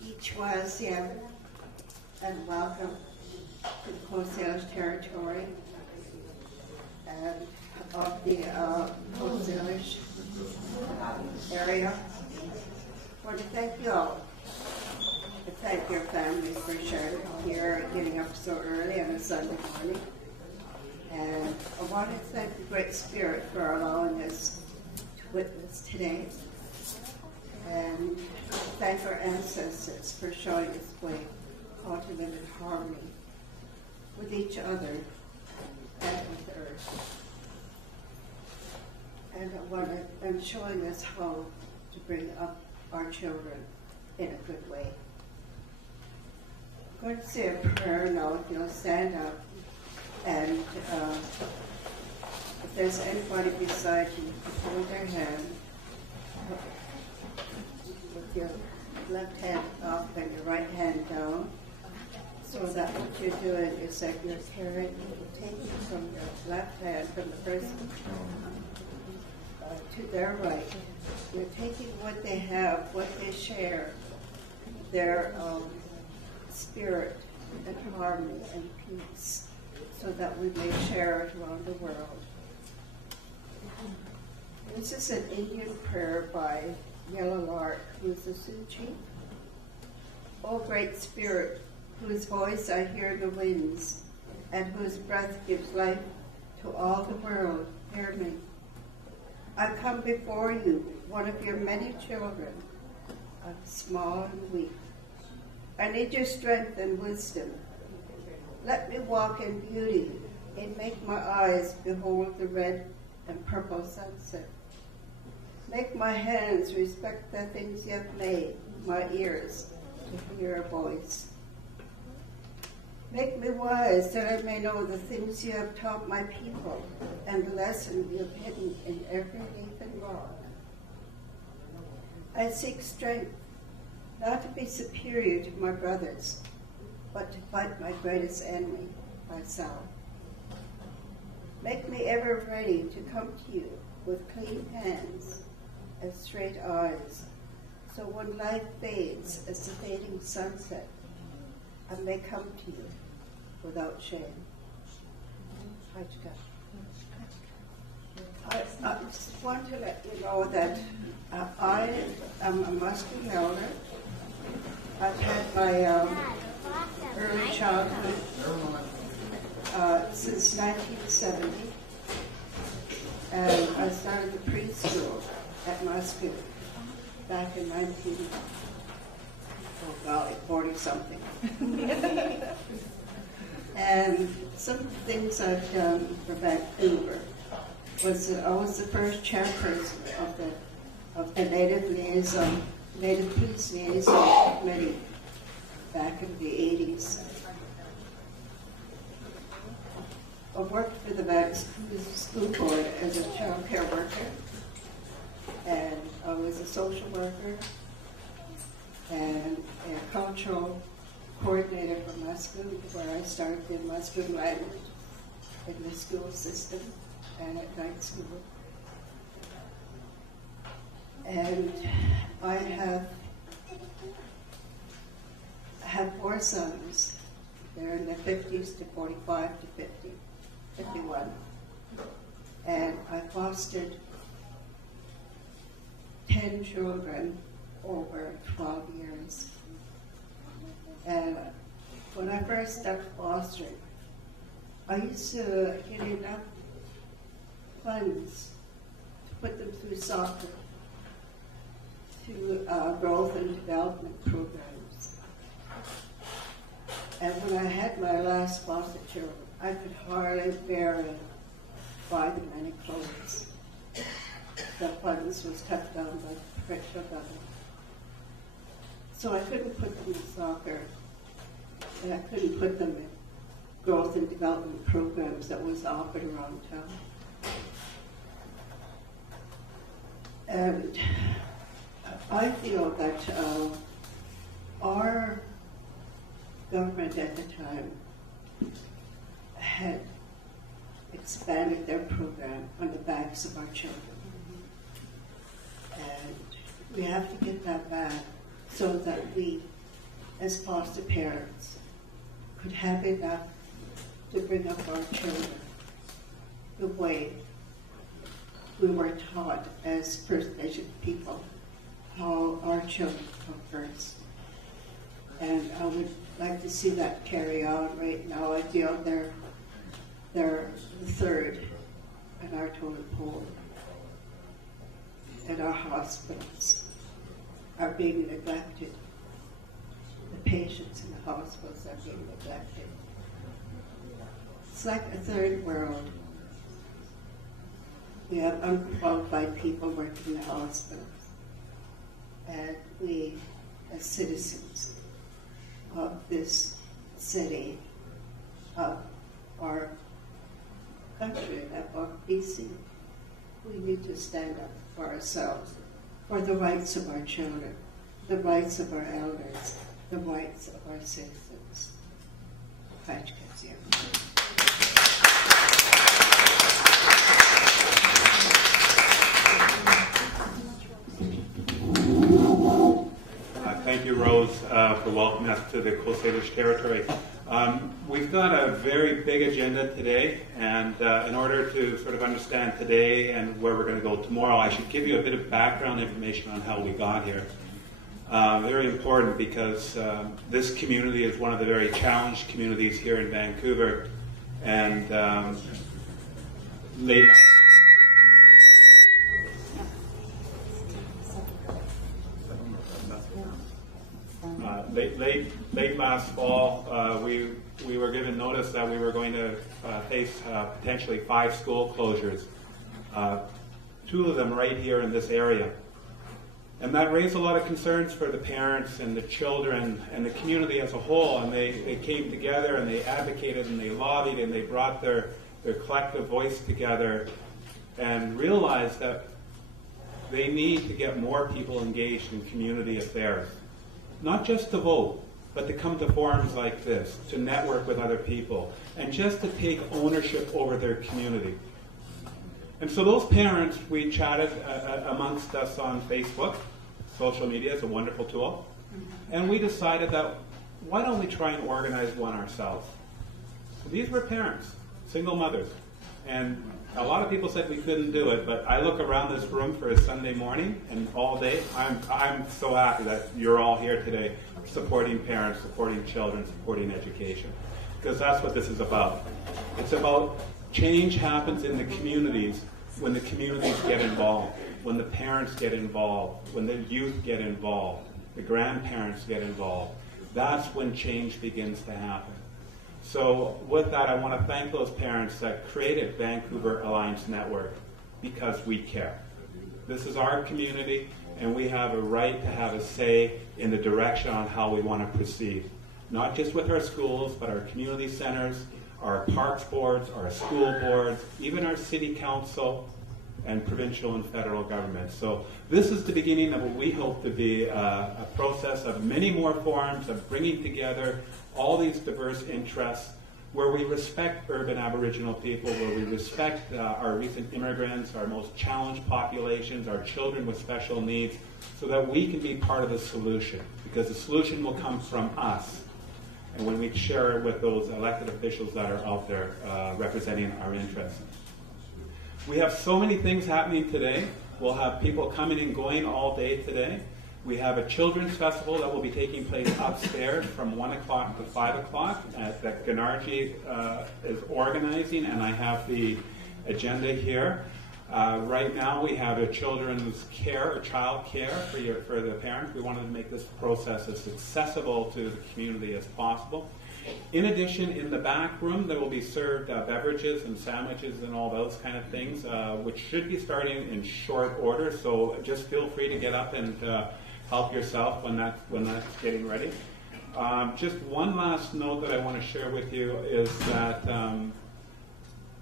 Each was, yeah, and welcome to the Coast Salish territory and of the Coast Salish area. I want to thank you all. I thank your families for sharing here, getting up so early on a Sunday morning. And I want to thank the Great Spirit for allowing us to witness today. And thank our ancestors for showing us the way how to live in harmony with each other and with the earth. And showing us how to bring up our children in a good way. I'm going to say a prayer now. If you'll stand up, and if there's anybody beside you, hold their hand with your left hand up and your right hand down, so that what you're doing is that you're taking from your left hand, from the person to their right. You're taking what they have, what they share, their spirit and harmony and peace, so that we may share it around the world. This is an Indian prayer by Yellow Lark, who is a Sioux chief. O Great Spirit, whose voice I hear the winds, and whose breath gives life to all the world, hear me. I come before you, one of your many children. I'm small and weak. I need your strength and wisdom. Let me walk in beauty and make my eyes behold the red and purple sunset. Make my hands respect the things you have made, my ears to hear a voice. Make me wise that I may know the things you have taught my people and the lesson you have hidden in every leaf and rock. I seek strength, not to be superior to my brothers, but to fight my greatest enemy, myself. Make me ever ready to come to you with clean hands and straight eyes, so when life fades as the fading sunset, I may come to you without shame. I just want to let you know that I am a Musqueam elder. I've had my early childhood since 1970, and I started the preschool at Musqueam back in 40-something. And some of the things I've done for Vancouver was that I was the first chairperson of the Native Police Liaison Committee back in the 80s. I worked for the Vancouver School Board as a child care worker, and I was a social worker and a cultural coordinator for Musqueam, where I started the Musqueam language in the school system and at night school. And I have 4 sons. They're in their 50s to 45 to 50, 51. And I fostered 10 children over 12 years. And when I first started fostering, I used to get enough funds to put them through soccer, to growth and development programs. And when I had my last foster children, I could hardly bear to buy them any clothes. The funds was cut down by the provincial government. So I couldn't put them in soccer, and I couldn't put them in growth and development programs that was offered around town. And I feel that our government at the time had expanded their program on the backs of our children. And we have to get that back so that we, as foster parents, could have enough to bring up our children the way we were taught as First Nation people, how our children come first. And I would like to see that carry on. Right now. I feel they're the third in our total pool. And our hospitals are being neglected. The patients in the hospitals are being neglected. It's like a third world. We have unqualified people working in the hospitals. And we, as citizens of this city, of our country, of BC, we need to stand up for ourselves, for the rights of our children, the rights of our elders, the rights of our citizens. Thank you, Rose, for welcoming us to the Coast Salish territory. We've got a very big agenda today, and in order to sort of understand today and where we're going to go tomorrow, I should give you a bit of background information on how we got here. Very important because this community is one of the very challenged communities here in Vancouver, and late last fall, we were given notice that we were going to face potentially 5 school closures, 2 of them right here in this area. And that raised a lot of concerns for the parents and the children and the community as a whole, and they came together and they advocated and they lobbied and they brought their collective voice together and realized that they need to get more people engaged in community affairs. Not just to vote, but to come to forums like this, to network with other people, and just to take ownership over their community. And so those parents, we chatted amongst us on Facebook. Social media is a wonderful tool. And we decided that why don't we try and organize one ourselves? These were parents, single mothers. And a lot of people said we couldn't do it, but I look around this room for a Sunday morning and all day, I'm so happy that you're all here today supporting parents, supporting children, supporting education. Because that's what this is about. It's about change happens in the communities when the communities get involved, when the parents get involved, when the youth get involved, the grandparents get involved. That's when change begins to happen. So with that, I want to thank those parents that created Vancouver Alliance Network because we care. This is our community, and we have a right to have a say in the direction on how we want to proceed. Not just with our schools, but our community centers, our parks boards, our school boards, even our city council, and provincial and federal government. So this is the beginning of what we hope to be a process of many more forums of bringing together all these diverse interests where we respect urban Aboriginal people, where we respect our recent immigrants, our most challenged populations, our children with special needs, so that we can be part of the solution, because the solution will come from us. And when we share it with those elected officials that are out there representing our interests. We have so many things happening today. We'll have people coming and going all day today. We have a children's festival that will be taking place upstairs from 1 o'clock to 5 o'clock that Ganarji is organizing, and I have the agenda here. Right now we have a children's care or child care for the parents. We wanted to make this process as accessible to the community as possible. In addition, in the back room, there will be served beverages and sandwiches and all those kind of things, which should be starting in short order. So just feel free to get up and help yourself when that's getting ready. Just one last note that I want to share with you is that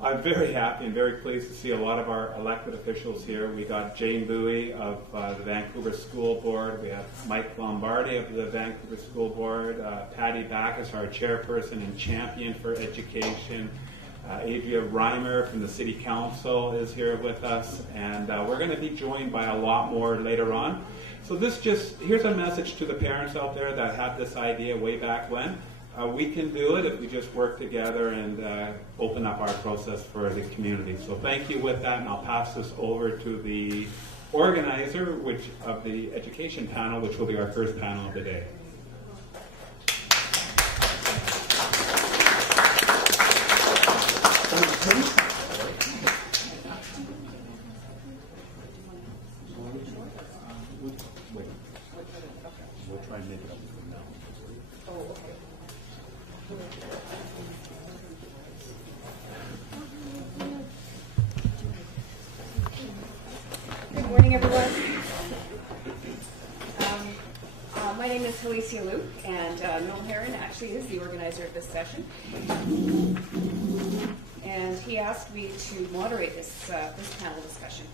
I'm very happy and very pleased to see a lot of our elected officials here. We got Jane Bowie of the Vancouver School Board. We have Mike Lombardi of the Vancouver School Board. Patty Backus, our chairperson and champion for education. Adria Reimer from the City Council is here with us. And we're going to be joined by a lot more later on. So here's a message to the parents out there that had this idea way back when. We can do it if we just work together and open up our process for the community. So thank you with that, and I'll pass this over to the organizer of the education panel, which will be our first panel of the day. We'll try and make it up from now. Good morning, everyone. My name is Alicia Luke, and Noel Heron actually is the organizer of this session. And he asked me to moderate this panel discussion.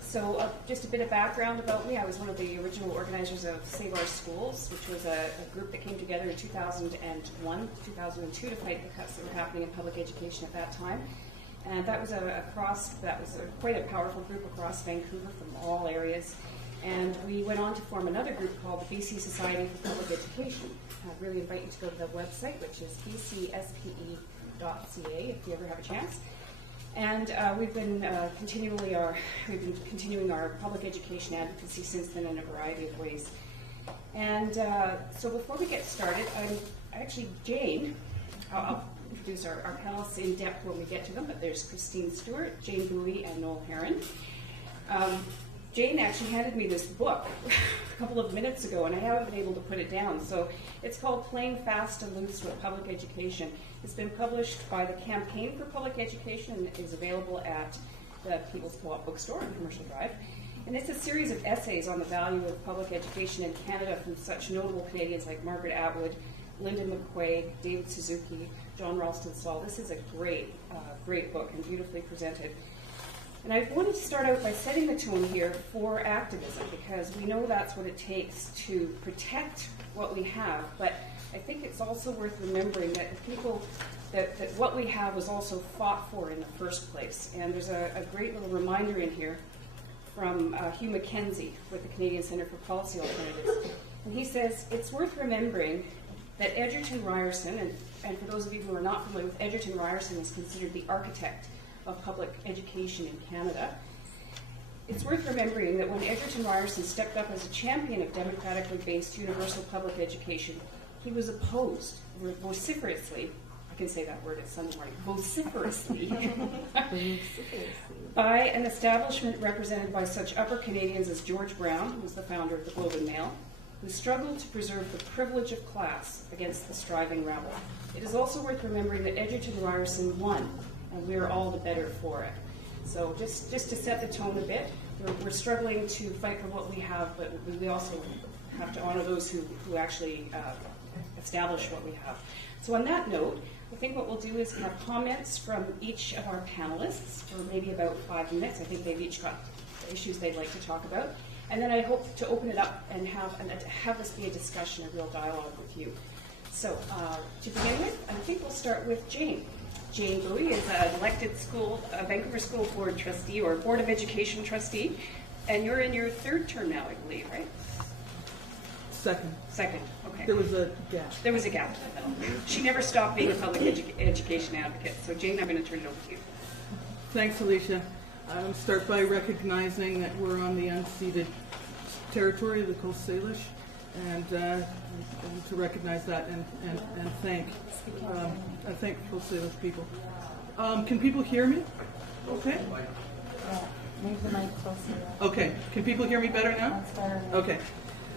So just a bit of background about me. I was one of the original organizers of Save Our Schools, which was a group that came together in 2001, 2002 to fight the cuts that were happening in public education at that time. And that was quite a powerful group across Vancouver from all areas. And we went on to form another group called the BC Society for Public Education. I really invite you to go to the website, which is bcspe.ca, if you ever have a chance. And we've been continuing our public education advocacy since then in a variety of ways. And so before we get started, Jane, I'll introduce our panelists in depth when we get to them, but there's Christine Stewart, Jane Bowie, and Noel Heron. Jane actually handed me this book a couple of minutes ago, and I haven't been able to put it down. So it's called Playing Fast and Loose with Public Education. It's been published by the Campaign for Public Education and is available at the People's Co-op Bookstore on Commercial Drive. And it's a series of essays on the value of public education in Canada from such notable Canadians like Margaret Atwood, Lyndon McQuaig, David Suzuki, John Ralston Saul. This is a great book and beautifully presented. And I wanted to start out by setting the tone here for activism, because we know that's what it takes to protect what we have, but I think it's also worth remembering that that what we have was also fought for in the first place. And there's a great little reminder in here from Hugh Mackenzie with the Canadian Centre for Policy Alternatives. And he says, it's worth remembering that Egerton Ryerson, and for those of you who are not familiar with Egerton Ryerson, is considered the architect of public education in Canada. It's worth remembering that when Egerton Ryerson stepped up as a champion of democratically based universal public education, he was opposed vociferously, I can say that word at Sunday morning, vociferously, by an establishment represented by such upper Canadians as George Brown, who was the founder of the Globe and Mail, who struggled to preserve the privilege of class against the striving rebel. It is also worth remembering that Egerton Ryerson won, and we're all the better for it. So just to set the tone a bit, we're struggling to fight for what we have, but we also have to honor those who actually establish what we have. So on that note, I think what we'll do is have comments from each of our panelists for maybe about 5 minutes. I think they've each got issues they'd like to talk about. And then I hope to open it up and have this be a discussion, a real dialogue with you. So to begin with, I think we'll start with Jane. Jane Bowie is an elected Vancouver School Board trustee or Board of Education trustee, and you're in your third term now, I believe, right? Second, okay. There was a gap. There was a gap in the middle. She never stopped being a public education advocate. So Jane, I'm going to turn it over to you. Thanks, Alicia. I'll start by recognizing that we're on the unceded territory of the Coast Salish, and to recognize that and thank Coast Salish people. Can people hear me? Okay. Yeah, move the mic closer. Okay. Can people hear me better now? That's better. Okay.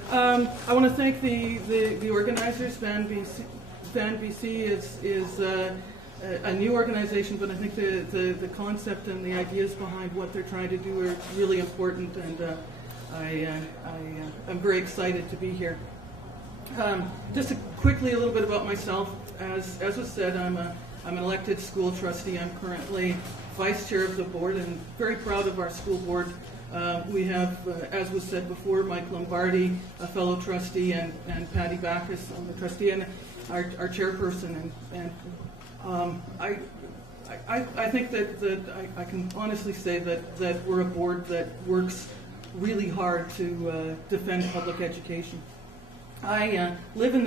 I want to thank the organizers. Van BC is a new organization, but I think the concept and the ideas behind what they're trying to do are really important, and I'm very excited to be here. Just quickly a little bit about myself. As was said, I'm an elected school trustee. I'm currently vice chair of the board and very proud of our school board. We have, as was said before, Mike Lombardi, a fellow trustee, and Patty Backus, the trustee, and our chairperson. And I think that I can honestly say that we're a board that works really hard to defend public education. I live in the